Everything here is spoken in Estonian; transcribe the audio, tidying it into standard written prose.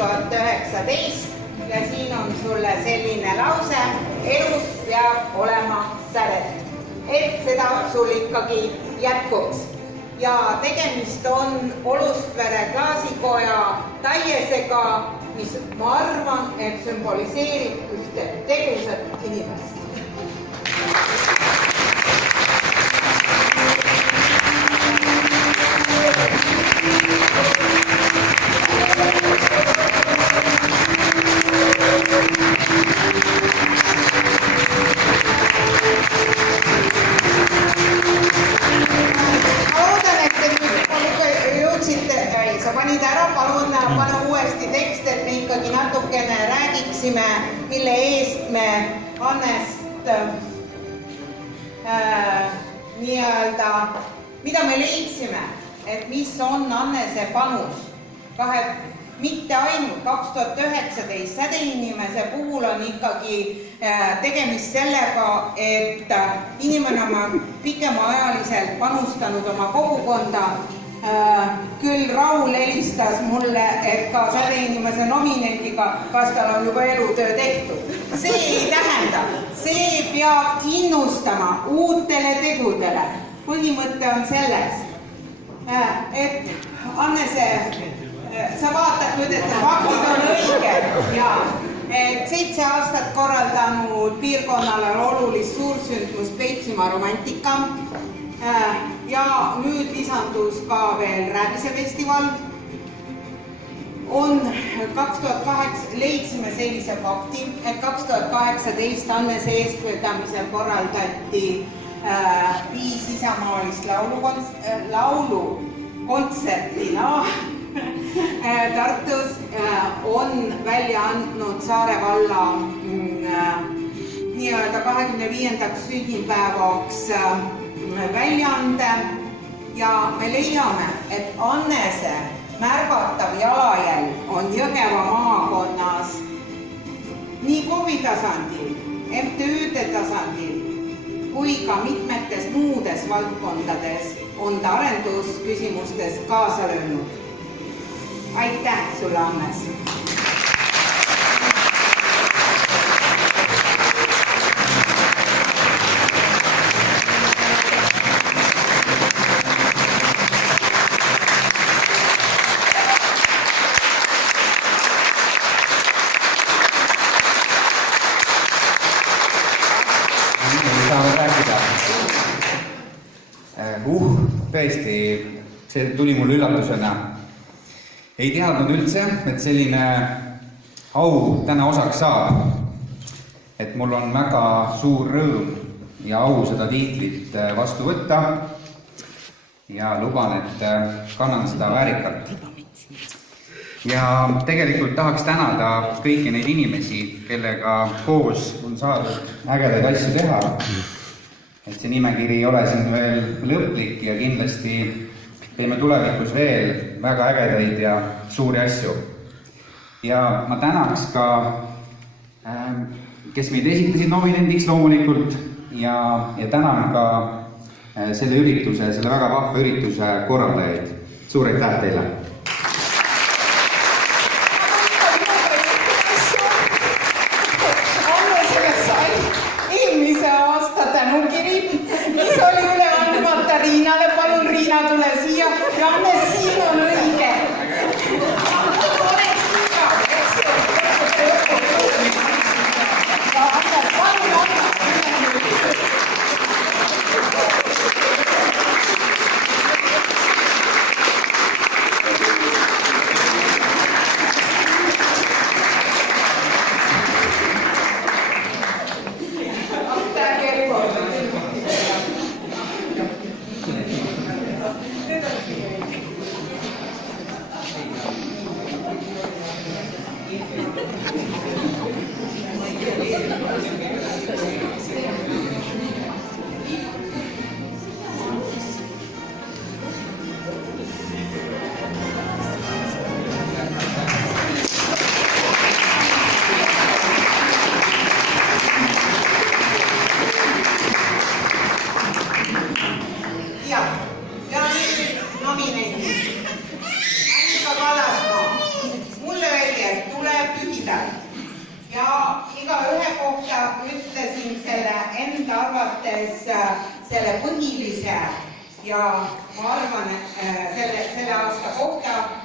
2019 ja siin on sulle selline lause, elus peab olema sädet, et seda sul ikkagi jätkuks. Ja tegemist on Olustvere klaasikoja taiesega, mis ma arvan, et sümboliseerib ühte tegusat inimest. Mille eest me Annest mida me leidsime, et mis on Annese panus. Mitte ainult 2019 sädeinimese puhul on ikkagi tegemist sellega, et inimene on pikemaajaliselt panustanud oma kogukonda. Küll Raul helistas mulle, et ka sädeinimese nominendiga, kas tal on juba elutöö tehtud. See ei tähenda, see peab innustama uutele tegudele. Põhimõte on selles, et Annese, sa vaatad nüüd, et faktid on õiged ja et 7 aastat korraldanud piirkonnale olulist suursündmust Peitsimaa romantika. Ja nüüd lisandus ka veel Rääbisefestival. 2008 leidsime sellise fakti, et 2018 Annese eestvedamisel korraldati 5 isamaalist laulukontserti Tartus, on välja andnud Saare valla nii-öelda 25. sünnipäevaks väljaande ja me leiame, et Annese märgatav jalajälg on Jõgeva maakonnas nii KOV-i tasandil, MTÜ-de tasandil kui ka mitmetes muudes valdkondades on ta arendusküsimustes kaasa löönud. Aitäh sulle, Annes! Tõesti, see tuli mul üllatusena. Ei teadnud üldse, et selline au täna osaks saab. Et mul on väga suur rõõm ja au seda tiitlit vastu võtta ja luban, et kannan seda väärikalt. Ja tegelikult tahaks tänada kõiki neid inimesi, kellega koos on saadud ägedaid asju teha. Et see nimekiri ei ole siin veel lõplik ja kindlasti teeme tulevikus veel väga ägedaid ja suuri asju. Ja ma tänaks ka, kes meid esitasid nominendiks loomulikult ja tänan ka selle ürituse, selle väga vahva ürituse korraldajaid. Suur aitäh teile! arvates selle põhilise ja ma arvan, selle aasta kohta